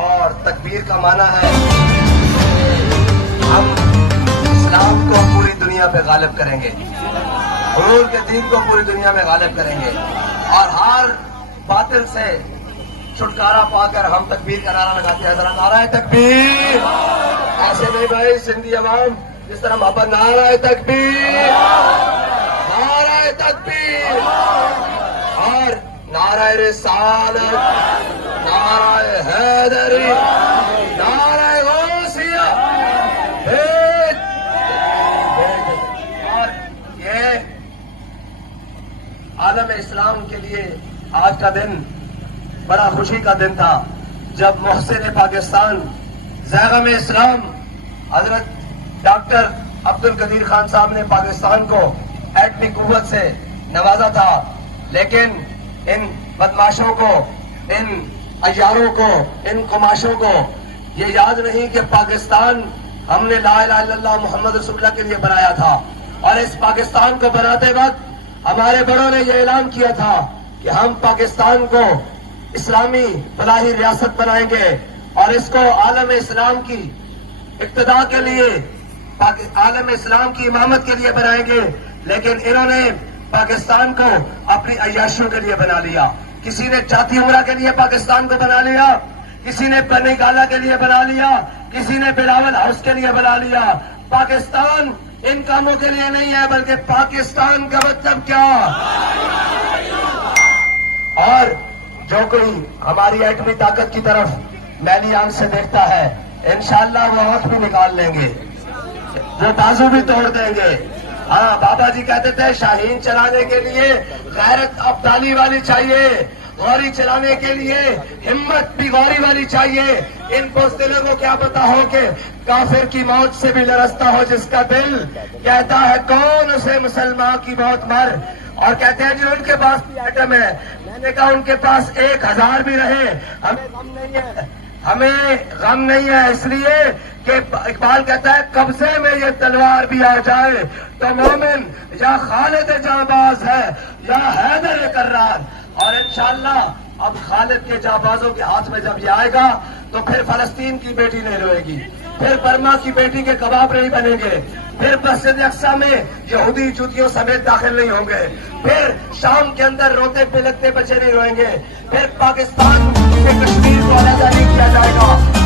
اور تکبیر کا معنی ہے ہم اسلام کو پوری دنیا پہ غالب کریں گے، حضور کے دین کو پوری دنیا میں غالب کریں گے، اور ہر باطل سے چھٹکارا پا کر ہم تکبیر کا نعرہ لگاتے ہیں. ذرا نعرہ تکبیر. ایسے نہیں بھائی، سندھی عوام جس طرح محبت. نعرہ تکبیر، نعرہ تکبیر، اور نعرہ رسالت، نعرہ حیدری، نعرہ غوثیہ. اور یہ عالم اسلام کے لیے آج کا دن بڑا خوشی کا دن تھا جب محسن پاکستان زیغم اسلام حضرت ڈاکٹر عبد القدیر خان صاحب نے پاکستان کو ایٹمی قوت سے نوازا تھا. لیکن ان بدماشوں کو، ان عیاروں کو، ان قماشوں کو یہ یاد نہیں کہ پاکستان ہم نے لا الہ الا اللہ محمد رسول اللہ کے لیے بنایا تھا، اور اس پاکستان کو بناتے وقت ہمارے بڑوں نے یہ اعلان کیا تھا کہ ہم پاکستان کو اسلامی فلاحی ریاست بنائیں گے اور اس کو عالم اسلام کی اقتداء کے لیے، عالم اسلام کی امامت کے لیے بنائیں گے. لیکن انہوں نے پاکستان کو اپنی عیاشیوں کے لیے بنا لیا. کسی نے جاتی عمرہ کے لیے پاکستان کو بنا لیا، کسی نے پنی گالا کے لیے بنا لیا، کسی نے بلاول ہاؤس کے لیے بنا لیا. پاکستان ان کاموں کے لیے نہیں ہے، بلکہ پاکستان کا مطلب کیا. اور جو کوئی ہماری ایٹمی طاقت کی طرف میلی آنکھ سے دیکھتا ہے، انشاءاللہ وہ آنکھ بھی نکال لیں گے، وہ بازو بھی توڑ دیں گے. ہاں، بابا جی کہتے تھے شاہین چلانے کے لیے غیرت ابدالی والی چاہیے، غوری چلانے کے لیے ہمت بھی غوری والی چاہیے. ان بزدلوں کو کیا پتا ہو کہ کافر کی موت سے بھی لرزتا ہو جس کا دل، کہتا ہے کون اسے مسلمان کی موت مر. اور کہتے ہیں جی ان کے پاس بھی ایٹم ہے. میں نے کہا ان کے پاس 1000 بھی رہے، ہمیں غم نہیں ہے، ہمیں غم نہیں ہے، اس لیے کہ اقبال کہتا ہے قبضے میں یہ تلوار بھی آ جائے تو مومن یا خالد جانباز ہے یا حیدر کرار. اور انشاءاللہ اب خالد کے جانبازوں کے ہاتھ میں جب یہ آئے گا تو پھر فلسطین کی بیٹی نہیں روئے گی، پھر برما کی بیٹی کے کباب نہیں بنیں گے، پھر مسجد اقصی میں یہودی جوتیوں سمیت داخل نہیں ہوں گے، پھر شام کے اندر روتے پلکتے بچے نہیں روئیں گے، پھر پاکستان سے کشمیر کو علیحدہ نہیں کیا جائے گا.